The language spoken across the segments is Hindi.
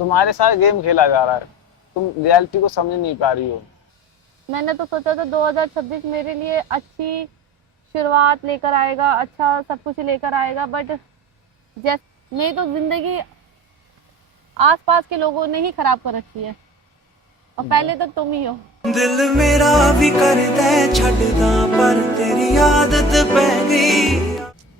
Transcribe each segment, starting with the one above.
तुम्हारे साथ गेम खेला जा रहा है, तुम रियलिटी को समझ नहीं पा रही हो। मैंने तो सोचा था 2026 मेरे लिए अच्छी शुरुआत लेकर आएगा, अच्छा सब कुछ लेकर आएगा, बट जैसे मेरी तो जिंदगी आसपास के लोगों ने ही खराब कर रखी है, और पहले तक तुम ही हो। दिल मेरा भी करदा छड्डदा पर तेरी आदत पै गई।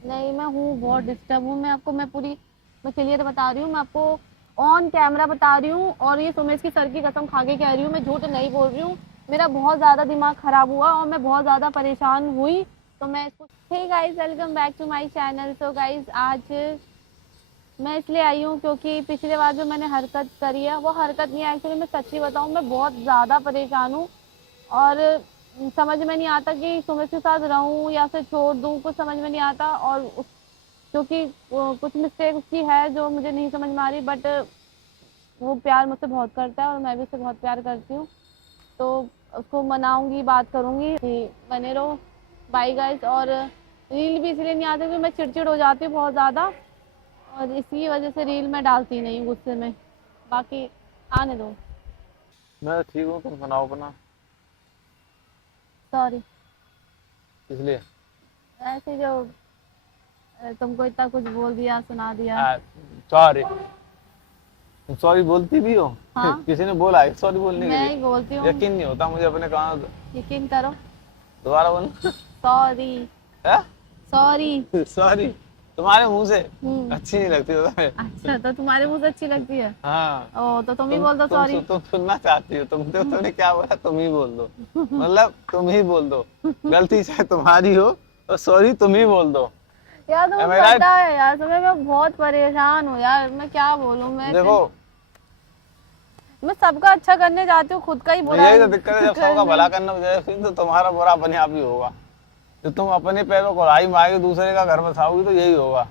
नहीं, मैं हूँ बहुत डिस्टर्ब हूँ। मैं चलिए तो बता रही हूँ, मैं आपको ऑन कैमरा बता रही हूँ, और ये सुमेश की सर की कसम खा के कह रही हूँ, मैं झूठ नहीं बोल रही हूँ। मेरा बहुत ज़्यादा दिमाग खराब हुआ और मैं बहुत ज़्यादा परेशान हुई, तो मैं इसको। Hey guys, welcome back to my channel. So guys, आज मैं इसलिए आई हूँ क्योंकि पिछले बार जो मैंने हरकत करी है, वो हरकत नहीं है एक्चुअली। मैं सच्ची बताऊँ, मैं बहुत ज़्यादा परेशान हूँ, और समझ में नहीं आता कि सुमेश के साथ रहूँ या फिर छोड़ दूँ, कुछ समझ में नहीं आता। और क्योंकि कुछ मिस्टेक उसकी है जो मुझे नहीं समझ में आ रही, बट वो प्यार मुझसे बहुत करता है और मैं भी उससे बहुत प्यार करती हूँ, तो उसको मनाऊंगी, बात करूंगी कि बने रहो। Bye guys. और रील भी इसलिए नहीं आती क्योंकि मैं चिड़चिड़ हो जाती हूँ बहुत ज़्यादा, और इसी वजह से रील मैं डालती नहीं हूँ गुस्से में। बाकी आने दो। मैं ठीक हूँ, तुम सुनाओ अपना। सॉरी, इसलिए ऐसे जो तुमको इतना कुछ बोल दिया, सुना दिया। सॉरी। तुम सॉरी बोलती भी हो? हाँ, किसी ने बोला है सॉरी बोलने के मैं लिए? ही बोलती हूँ। यकीन नहीं होता मुझे अपने कान। यकीन करो। दोबारा बोलना। सॉरी। सॉरी। सॉरी तुम्हारे मुंह से हम्म। अच्छी नहीं लगती हो तुम्हें। अच्छा, तो तुम्हारे मुंह से अच्छी लगती है? हाँ, ओ, तो तुम ही बोल दो सॉरी। तुम सुनना चाहती हो, तुमने क्या बोला, तुम ही बोल दो। मतलब तुम ही बोल दो, गलती चाहे तुम्हारी हो और सॉरी तुम ही बोल दो। यार तुम्हें Am I right? पता है यार, तुम्हें मैं बहुत परेशान हूँ यार, मैं क्या बोलूँ। देखो, मैं सबका अच्छा करने जाती हूँ, खुद का ही बुरा यही तो दिक्कत है, जब सबका भला करना बजाय फिर तो तुम्हारा बुरा अपने आप ही होगा। जब तुम अपने पैरों को राई मारोगे, दूसरे का घर बसाओगी, तो यही होगा।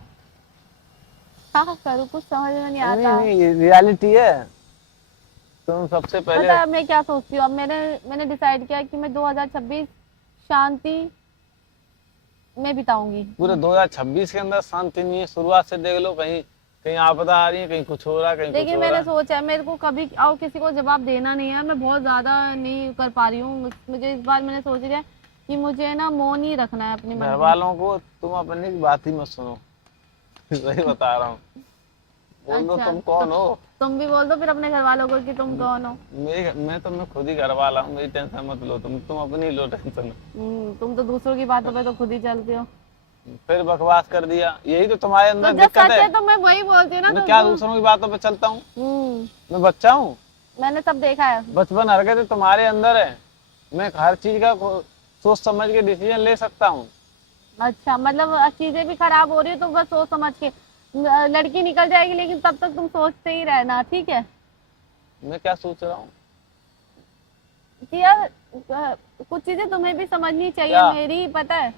क्या करूँ, कुछ समझ में नहीं नहीं आता। नहीं, ये रियलिटी है। तुम सबसे पहले पता है मैं क्या सोचती हूँ अब? मैंने डिसाइड किया कि मैं 2026 शांति में बिताऊंगी। पूरे 2026 के अंदर शांति नहीं है। शुरुआत से देख लो, कहीं कहीं आपदा आ रही है, कहीं कुछ हो रहा है, कहीं कुछ लेकिन हो मैंने रहा है। सोचा है मेरे को कभी और किसी को जवाब देना नहीं है, मैं बहुत ज्यादा नहीं कर पा रही हूँ। मुझे इस बार मैंने सोच लिया कि मुझे ना मौन ही रखना है अपने मन घर को। वालों को तुम अपनी बात ही मत सुनो। सही बता रहा हूँ। बोल दो अच्छा, तुम कौन हो। तुम भी बोल दो फिर अपने घर वालों को कि तुम कौन हो। मैं खुद ही घर वाला हूँ, मेरी टेंशन मत लो। तुम अपनी लो टेंशन। तुम तो दूसरों की बातों पे तो खुद ही चलते हो। फिर बकवास कर दिया, यही तो तुम्हारे तो अंदर जब दिक्कत सच है। है तो मैं वही बोलती हूँ ना। मैं तो क्या दूसरों की बातों पे चलता हूँ? मैं बच्चा हूँ? मैंने सब देखा है। बचपन हरकतें तुम्हारे अंदर है। मैं हर चीज का सोच समझ के डिसीजन ले सकता हूँ। अच्छा, मतलब चीजें भी खराब हो रही है तो बस सोच समझ के लड़की निकल जाएगी, लेकिन तब तक तुम सोचते ही रहना, ठीक है? मैं क्या सोच रहा हूँ कि यार कुछ चीजें तुम्हें भी समझनी चाहिए। क्या? मेरी पता है,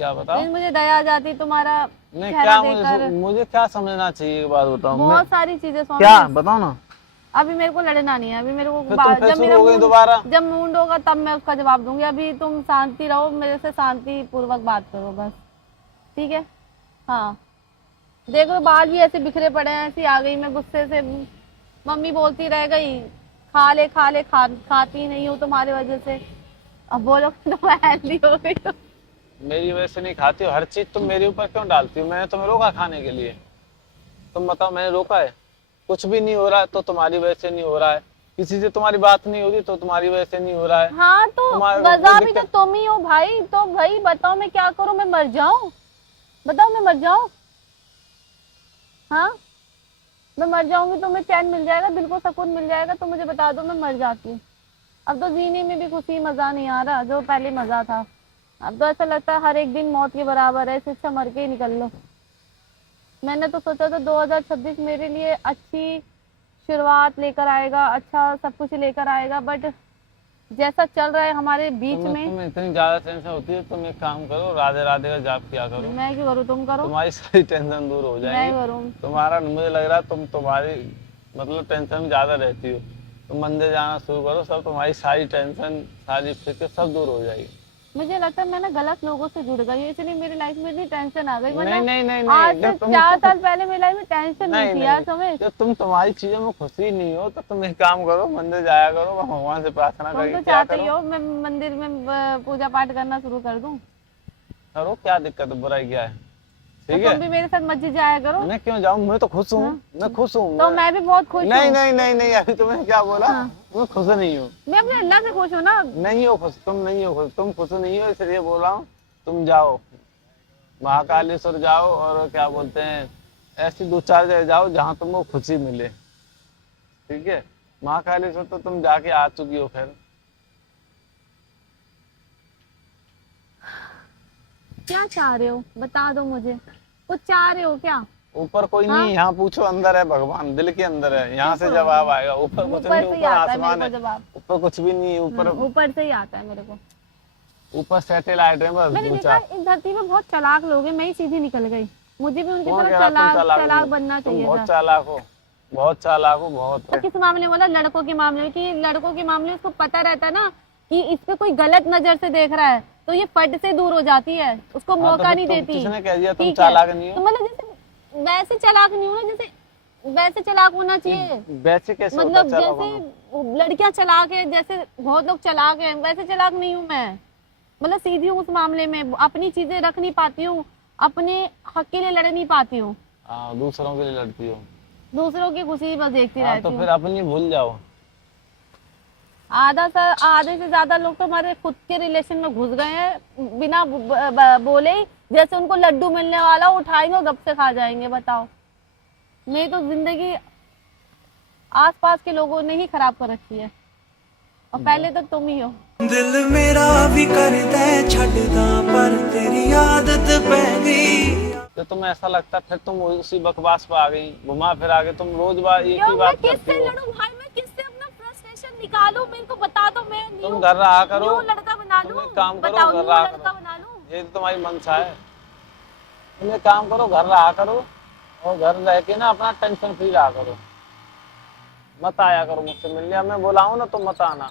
क्या बताओ? लेकिन मुझे दया आ जाती तुम्हारा नहीं, चेहरा क्या देखकर। मुझे क्या समझना चाहिए, एक बात बताओ। बहुत सारी चीजें सोच। क्या बताओ ना। अभी मेरे को लड़ना नहीं है, अभी मेरे को फिर तुम फिर जब मेरा शुरू हो गई दोबारा। जब मूड होगा तब मैं उसका जवाब दूंगी। अभी तुम शांति रहो, मेरे से शांति पूर्वक बात करो बस, ठीक है? हाँ, देखो बाल भी ऐसे बिखरे पड़े हैं, ऐसी आ गई मैं गुस्से से। मम्मी बोलती रह गई खा ले खा ले, खाती नहीं हूँ तुम्हारी वजह से। अब बोलो तो हेल्दी हो गई तो। मेरी वजह से नहीं खाती हो हर चीज, तुम मेरे ऊपर क्यों डालती हो? मैंने तुम्हें रोका खाने के लिए? तुम बताओ, मैंने रोका है? कुछ भी नहीं हो रहा है तो तुम्हारी वजह से नहीं हो रहा है। किसी से तुम्हारी बात नहीं हो रही तो तुम्हारी वजह से नहीं हो रहा है। हाँ, तो तुम्हारे वजह भी तो तुम ही हो भाई। तो भाई बताओ मैं क्या करूँ? मैं मर जाऊं? बताओ मैं मर जाऊं? हाँ, मैं मर जाऊंगी तो मैं चैन मिल जाएगा, दिल को सुकून मिल जाएगा, तो मुझे बता दो, मैं मर जाती हूँ। अब तो जीने में भी खुशी मजा नहीं आ रहा जो पहले मजा था। अब तो ऐसा लगता है हर एक दिन मौत के बराबर है, इससे अच्छा मर के ही निकल लो। मैंने तो सोचा था 2026 मेरे लिए अच्छी शुरुआत लेकर आएगा, अच्छा सब कुछ लेकर आएगा, बट जैसा चल रहा है हमारे बीच में। तुम्हें इतनी ज्यादा टेंशन होती है, तुम एक काम करो, राधे राधे का जाप किया करो। मैं क्यों करूँ? तुम करो। तुम्हारी सारी टेंशन दूर हो मैं जाएगी। करूँ? तुम्हारा मुझे लग रहा है तुम्हारी मतलब टेंशन में ज्यादा रहती हो। तुम मंदिर जाना शुरू करो, सब तुम्हारी सारी टेंशन सारी फिक्र सब दूर हो जाएगी। मुझे लगता है मैं ना गलत लोगों से जुड़ गई हूँ, इसलिए मेरी लाइफ में इतनी टेंशन आ गई। नहीं वरना नहीं नहीं आज नहीं, से जब तुम 4 साल पहले मेरी लाइफ में टेंशन नहीं थी यार समेश। जब तुम तुम्हारी चीजों में खुशी नहीं हो तो तुम एक काम करो, मंदिर जाया करो, भगवान से प्रार्थना तुम करके तो क्या चाहते ही करो, हो मैं मंदिर में पूजा पाठ करना शुरू कर दूं, करो, क्या दिक्कत है, बुराई क्या है, तो ठीक तुम है। भी मेरे साथ मस्जिद जाया करो। मैं क्यों जाऊं, मैं तो खुश हूँ, मैं खुश हूँ। तो मैं भी बहुत खुश नहीं हूँ। नहीं नहीं नहीं, अभी तुमने क्या बोला, हाँ। मैं खुश नहीं हूँ। मैं अपने अल्लाह से खुश हूँ ना। नहीं हो खुश, तुम नहीं हो खुश, तुम खुश नहीं हो, इसलिए बोल रहा हूँ तुम जाओ महाकालेश्वर जाओ, और क्या बोलते हैं ऐसी 2-4 जगह जाओ जहाँ तुमको खुशी मिले, ठीक है। महाकालेश्वर तो तुम जाके आ चुकी हो, खैर क्या चाह रहे हो बता दो मुझे, कुछ चाह रहे हो क्या? ऊपर कोई हाँ? नहीं, यहाँ पूछो, अंदर है भगवान, दिल के अंदर है, यहाँ से जवाब आएगा। ऊपर कुछ ऊपर नहीं, से ही ऊपर आता है आसमान मेरे को है, जवाब। ऊपर कुछ भी नहीं है, ऊपर ऊपर से ही आता है मेरे को। ऊपर सैटेलाइट है बस मैंने देखा इस धरती में बहुत चालाक लोग हैं, मैं ही सीधी निकल गई। मुझे भी उनकी कौन तरह कह रहा तुम चालाक चालाक हो? बनना तुम चाहिए बहुत था। चालाक हो, बहुत चालाक हो, बहुत। किस मामले में बोला? लड़कों के मामले में, कि लड़कों के मामले में उसको पता रहता है ना कि इस पे कोई गलत नजर से देख रहा है, तो ये फट से दूर हो जाती है, उसको हाँ, तो मौका फिर नहीं तुम देती। किसने कह दिया तुम ठीक है? चालाक नहीं तो हो? मतलब जैसे वैसे चालाक नहीं हो ना, जैसे वैसे चालाक होना चाहिए। वैसे कैसे होता मतलब है चालाक होना? जैसे लड़कियां चालाक है, जैसे बहुत लोग चालाक हैं, वैसे चालाक नहीं हूँ मैं। मतलब सीधी हूँ उस मामले में, अपनी चीजें रख नहीं पाती हूँ, अपने हक के लिए लड़ नहीं पाती हूँ, हाँ, दूसरों के लिए लड़ती हो, दूसरों की खुशी बस देखती हाँ, रहती तो हूँ। फिर अपनी भूल जाओ। आधे से ज्यादा लोग तो हमारे खुद के रिलेशन में घुस गए हैं बिना बोले ही, जैसे उनको लड्डू मिलने वाला उठाएंगे और गप से खा जाएंगे। बताओ, मेरी तो जिंदगी आसपास के लोगों ने ही खराब कर रखी है, और पहले तो तुम ही हो। दिल मेरा भी करदा छड्डदा पर तेरी आदत पै गई। तो तुम्हें ऐसा लगता फिर तुम उसी बकवास पे आ गई, घुमा फिर आ गई, तुम रोज बार एक क्यों ही मैं बात किससे करती हो। लड़ूं भाई? मैं किससे अपना फ्रस्ट्रेशन निकालूं? मेरे को बता दो, मैं तुम घर रहा करो, न्यू लड़का बना तुम लूं? एक काम करो, बताओ, घर न्यू रहा लड़का करो, बना लूं? ये तो तुम्हारी मंशा है। तुम एक काम करो, घर रहा करो, और घर रह के ना अपना टेंशन फ्री रहा करो, मत आया करो मुझसे मिलने। अब मैं बुलाऊं ना तो मत आना।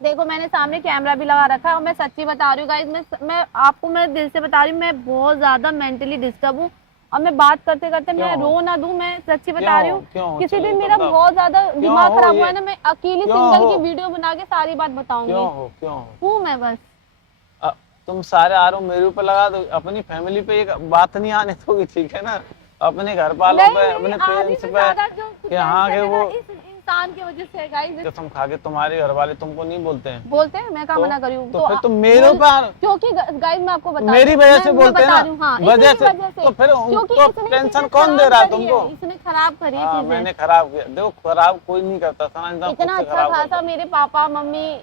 देखो, मैंने सामने कैमरा भी लगा रखा है, और मैं सच्ची बता रही हूँ गाइस, मैं आपको मैं दिल से बता रही हूँ, मैं बहुत ज्यादा मेंटली डिस्टर्ब हूँ, और मैं बात करते करते मैं क्यों? रो ना दूं, मैं सच्ची बता क्यों? रही हूँ। क्यों? किसी चलो दिन तो मेरा बताओ। बहुत ज्यादा दिमाग हो खराब ये? हुआ है ना, मैं अकेली क्यों सिंगल हो? की वीडियो बना के सारी बात बताऊंगी। क्यों हो, क्यों हो? हूँ मैं बस। तुम सारे आरोप मेरे ऊपर लगा दो, अपनी फैमिली पे एक बात नहीं आने दोगी, ठीक है ना, अपने घर वालों नहीं, पे, नहीं, अपने आधी पेरेंट्स से पे, ज्यादा जो कि हाँ कि tension है वो ना, इस इंसान की वजह से है गाइस। कसम खा के तुम्हारे घर वाले तुमको नहीं बोलते हैं, बोलते हैं, मैं कहाँ तो- मना करी हूँ? तो फिर तुम मेरे ऊपर, क्योंकि गाइस मैं आपको बता मेरी रही हूँ, वजह से मैं बोलते हैं बता ना, रही हूँ, हाँ, वजह इसकी से, वजह से। तो फिर क्योंकि तो इसने टेंशन चीजें कौन दे खराब रहा है करी है, तुमको? इसने खराब करी है हाँ, चीजें। मैंने खराब किया, देखो खराब कोई नहीं करता, सारा इंसान खुद इतना से अच्छा खराब करता खासा है। मेरे पापा मम्मी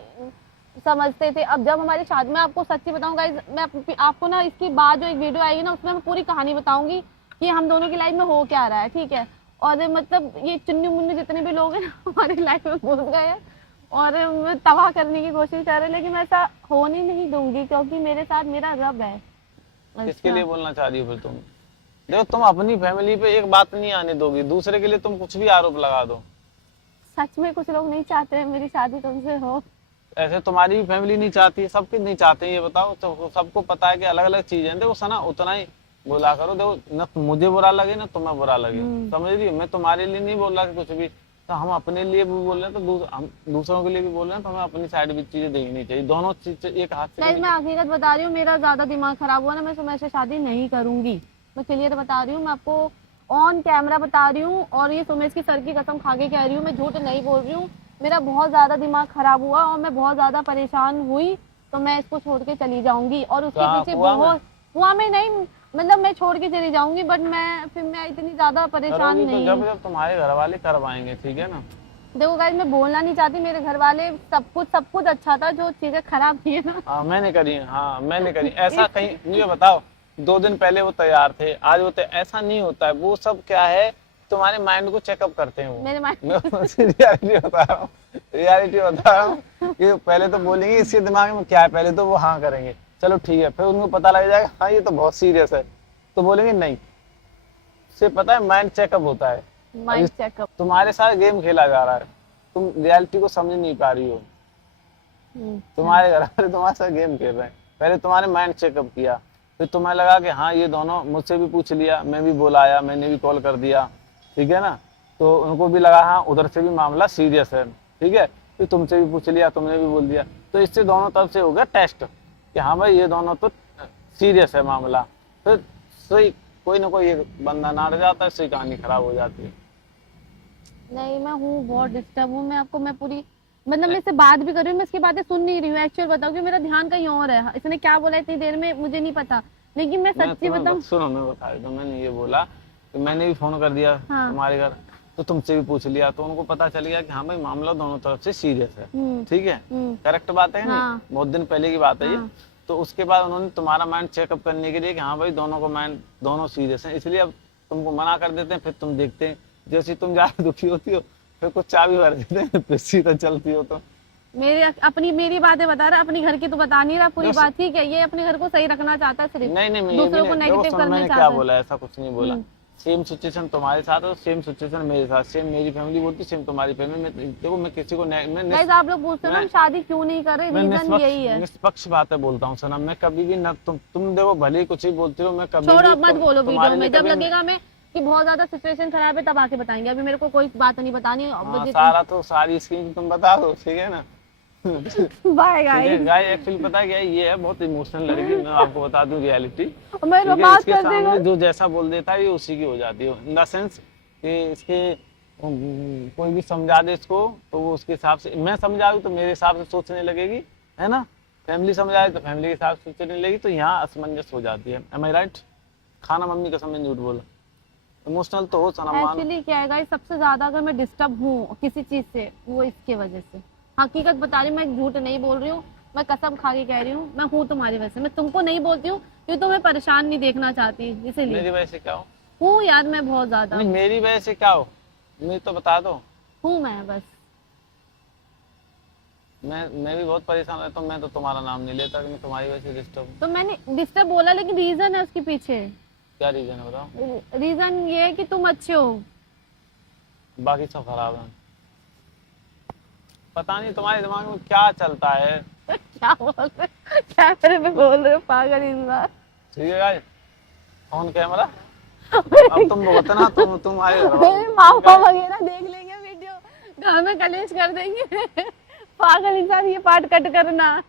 समझते थे। अब जब हमारी शादी में, आपको सच्ची बताऊं गाइस, मैं आपको ना इसकी बाद जो एक वीडियो आएगी ना, उसमें मैं पूरी कहानी बताऊंगी कि हम दोनों की लाइफ में हो क्या रहा है, ठीक है। और मतलब ये चुन्नी मुन्नी जितने भी लोग हैं ना हमारी लाइफ में घुस गए हैं और तबाह करने की कोशिश कर रहे हैं, लेकिन मैं ऐसा होने नहीं दूंगी, क्योंकि मेरे साथ मेरा रब है। किसके लिए बोलना चाह रही हो फिर तुम? देखो, तुम अपनी फैमिली पे एक बात नहीं आने दोगी, दूसरे के लिए तुम कुछ भी आरोप लगा दो। सच में कुछ लोग नहीं चाहते हैं मेरी शादी तुमसे हो। ऐसे तुम्हारी भी फैमिली नहीं चाहती है, सबके नहीं चाहते हैं, ये बताओ। तो सबको पता है कि अलग अलग चीजें हैं। देखो सना, उतना ही बोला करो, देखो न मुझे बुरा लगे ना तुम्हें बुरा लगे, समझ रही हो? मैं तुम्हारे लिए नहीं बोल रहा कि कुछ भी, तो हम अपने लिए भी बोल रहे हैं, तो हम दूसरों के लिए भी बोल रहे हैं, तो हमें अपनी साइड भी चीजें देखनी चाहिए, दोनों चीज एक हाथ से गाइस मैं हकीकत बता रही हूँ, मेरा ज्यादा दिमाग खराब हुआ ना, मैं सुमेश से शादी नहीं करूंगी। मैं क्लियर बता रही हूँ, मैं आपको ऑन कैमरा बता रही हूँ, और ये सुमेश की सर की कसम खा के कह रही हूँ, मैं झूठ नहीं बोल रही हूँ। मेरा बहुत ज्यादा दिमाग खराब हुआ और मैं बहुत ज्यादा परेशान हुई, तो मैं इसको छोड़ के चली जाऊंगी। और उसके कहाँ? पीछे हुआ बहुत हुआ में नहीं, मतलब मैं छोड़ के चली जाऊंगी, बट मैं इतनी ज्यादा परेशान करोगी तो नहीं। जब जब तुम्हारे घर वाले करवाएंगे, ठीक है ना। देखो गाइस, मैं बोलना नहीं चाहती, मेरे घर वाले सब कुछ अच्छा था, जो चीजें खराब थी ना। हाँ मैंने करी, हाँ मैंने करी। ऐसा कहीं मुझे बताओ, 2 दिन पहले वो तैयार थे, आज वो ऐसा नहीं होता है। वो सब क्या है, तुम्हारे माइंड को चेकअप करते हैं वो। मेरे माइंड मैं रियलिटी बता रहा हूँ, रियलिटी बता रहा हूँ कि पहले तो बोलेंगे इसके दिमाग में क्या है, पहले तो वो हाँ करेंगे, चलो ठीक है, फिर उनको पता लग जाएगा हाँ ये तो बहुत सीरियस है, तो बोलेंगे नहीं। से पता है माइंड चेकअप होता है, माइंड चेकअप। तुम्हारे साथ गेम खेला जा रहा है, तुम रियलिटी को समझ नहीं पा रही हो। तुम्हारे घर वाले तुम्हारे साथ गेम खेल रहे हैं, पहले तुम्हारे माइंड चेकअप किया, फिर तुम्हें लगा कि हाँ ये दोनों, मुझसे भी पूछ लिया, मैं भी बुलाया, मैंने भी कॉल कर दिया, ठीक है ना, तो उनको भी लगा हाँ उधर से भी मामला सीरियस है, ठीक है, फिर तुमसे भी पूछ लिया, तुमने भी बोल दिया, तो इससे दोनों तरफ से हो गया टेस्ट कि हाँ भाई ये दोनों तो सीरियस है मामला। फिर सही कोई ना कोई एक बंदा नाड़ जाता है, इससे कहानी खराब हो जाती है। नहीं, मैं हूँ बहुत डिस्टर्ब हूँ। मैं पूरी मतलब मैं इससे बात भी कर रही हूँ, मैं इसकी बातें सुन नहीं रही हूँ। एक्चुअल बताऊँ कि मेरा ध्यान कहीं और है। इसने क्या बोला इतनी देर में मुझे नहीं पता, लेकिन मैं सच्ची बताऊँ। सुनो मैं बता देता हूँ, मैंने ये बोला कि मैंने भी फोन कर दिया हाँ। तुम्हारे घर, तो तुमसे भी पूछ लिया, तो उनको पता चल गया कि हाँ भाई मामला दोनों तरफ से सीरियस है, ठीक है, करेक्ट बात है हाँ। नहीं, बहुत दिन पहले की बात है ये। हाँ। तो उसके बाद उन्होंने तुम्हारा माइंड चेकअप करने के लिए कि हाँ भाई दोनों को माइंड दोनों सीरियस है, इसलिए अब तुमको मना कर देते हैं, फिर तुम देखते हैं जैसे तुम ज्यादा दुखी होती हो फिर कुछ चाबी भर देते हैं, फिर सीधा चलती हो। तो मेरी बातें बता रहा, अपनी घर की तो बता नहीं रहा पूरी बात। ठीक है, ये अपने घर को सही रखना चाहता है सिर्फ, नहीं नहीं मैं दूसरों को नेगेटिव करना मैंने चाहता क्या है। बोला, ऐसा कुछ नहीं बोला। सेम सिचुएशन तुम्हारे साथ है, सेम सिचुएशन मेरे साथ, सेम मेरी फैमिली बोलती, सेम तुम्हारी फैमिली। देखो मैं किसी को गाइस आप लोग पूछते हो ना हम शादी क्यों नहीं कर रहे, रीजन यही है। निष्पक्ष बातें बोलता हूँ सनम, मैं कभी भी न तुम देखो भले ही कुछ ही बोलते हो, मैं कभी छोड़ो, भी अब मत बोलो वीडियो में, जब कभी लगेगा मैं कि बहुत ज्यादा सिचुएशन खराब है तब आके बताएंगे, अभी मेरे को कोई बात नहीं बतानी। सारा तो सारी स्क्रीन तुम बता दो, ठीक है ना। Bye guys. गाइस एक्चुअली पता है क्या है, ये है बहुत इमोशनल लड़की, मैं आपको बता दूं रियलिटी। मैं बात कर देगा जो जैसा बोल देता है ये उसी की हो जाती है, इन द सेंस कि इसके कोई भी समझा दे इसको तो वो उसके हिसाब से, मैं समझाऊं तो मेरे हिसाब से सोचने लगेगी, है ना, फैमिली समझाए तो फैमिली के हिसाब से सोचने लगेगी, तो यहाँ असमंजस हो जाती है। एम आई राइट? खाना मम्मी का समय झूठ बोला, इमोशनल तो हो सनम। एक्चुअली क्या है गाइस, सबसे ज्यादा अगर मैं डिस्टर्ब हूँ किसी चीज से वो इसके वजह से, हकीकत बता रही हूँ, मैं झूठ नहीं बोल रही हूँ, मैं कसम खा के कह रही हूँ, मैं हूँ तुम्हारी वजह से। मैं तुमको नहीं बोलती हूँ क्योंकि तुम्हें परेशान नहीं देखना चाहती, इसीलिए। मेरी वजह से क्या हो? हूँ यार मैं बहुत ज्यादा। नहीं मेरी वजह से क्या हो, मुझे तो बता दो। हूँ मैं बस। मैं भी बहुत परेशान रहता हूँ, मैं तो तुम्हारा नाम नहीं लेता कि मैं तुम्हारी वजह से डिस्टर्ब हूँ। तो मैंने डिस्टर्ब बोला, लेकिन रीजन है उसके पीछे। क्या रीजन है बताओ? रीजन ये है कि तुम अच्छे हो, बाकी सब खराब है। पता नहीं तुम्हारे दिमाग में क्या चलता है। क्या बोल रहे, क्या मेरे पे बोल रहे हो पागल इंसान। ठीक है गाइस, ऑन कैमरा। अब तुम बोलते ना, तुम आए मेरे मामा वगैरह देख लेंगे वीडियो, घर में कलेश कर देंगे। पागल इंसान, ये पार्ट कट करना।